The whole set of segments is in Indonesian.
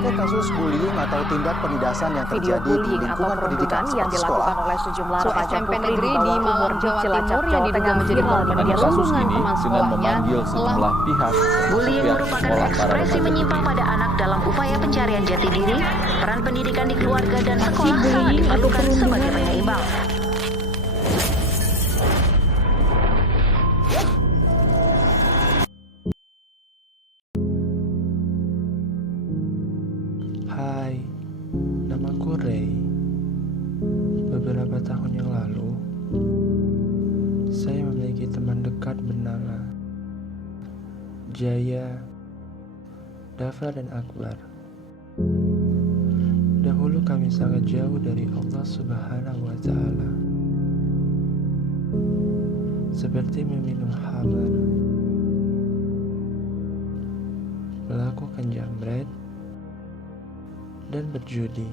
Banyaknya kasus bullying atau tindak penindasan yang Video terjadi di bullying atau lingkungan pendidikan perundungan yang seperti dilakukan sekolah. oleh sejumlah Siswa remaja SMP putri di negeri di bawah umur Malang, di Jawa Cilacap, Timur yang Jawa diduga Tengah menjadi viral di korban media Kasus sosial. ini teman dengan sekolahnya memanggil sejumlah pihak Bullying pihak merupakan sekolah para ekspresi remaja menyimpang ini. pada anak dalam upaya pencarian jati diri. Peran pendidikan di keluarga dan sekolah sangat bullying atau diperlukan sebagai perundungan. penyeimbang. Hai, namaku Ray. Beberapa tahun yang lalu, saya memiliki teman dekat bernama Jaya, Dava, dan Akbar. Dahulu kami sangat jauh dari Allah Subhanahu wa Ta'ala, seperti meminum khamar, melakukan jambret, dan berjudi.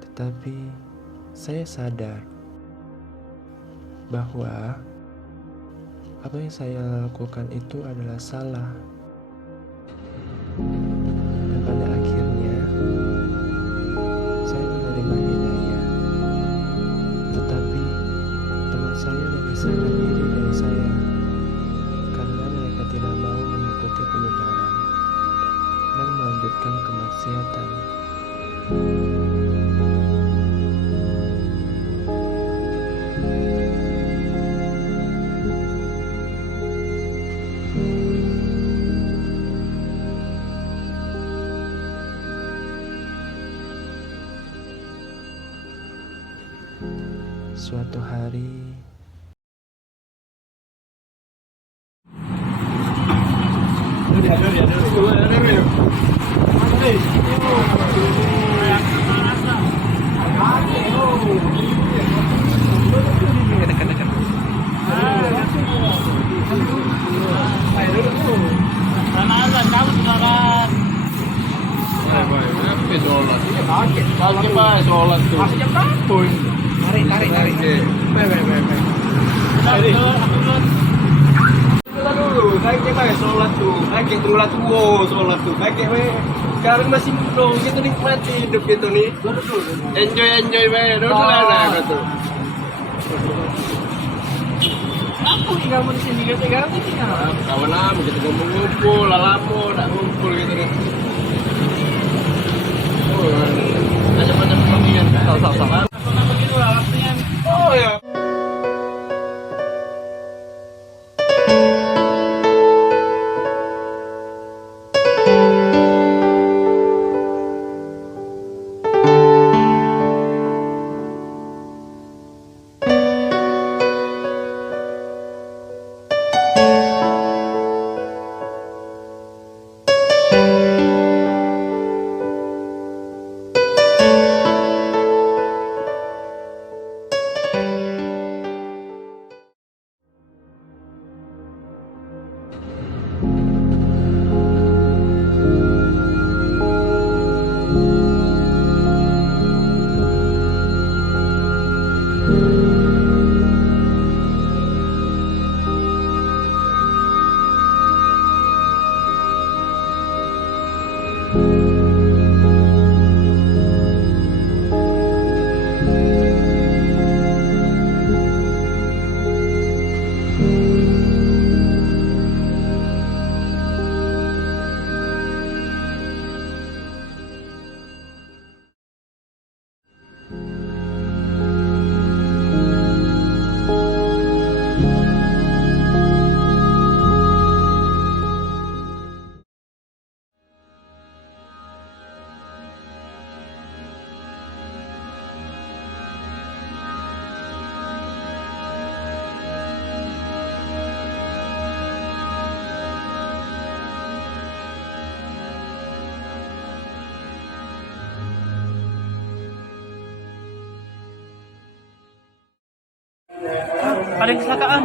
Tetapi saya sadar bahwa apa yang saya lakukan itu adalah salah. Dan pada akhirnya saya menerima hidayah. Tetapi teman saya memisahkan diri dari saya karena mereka tidak mau mengikuti kebenaran dan melanjutkan kemaksiatan. Suatu hari, Sekarang masih belum gitu, nikmati hidup gitu nih, enjoy dulu lah gitu. Aku tinggal di sini gitu, sekarang tinggal kawan lama gitu, ngumpul lalamu tak ngumpul gitu nih. Macam-macam pemilihan sama begitu lah artinya. Oh ya. Ada kecelakaan.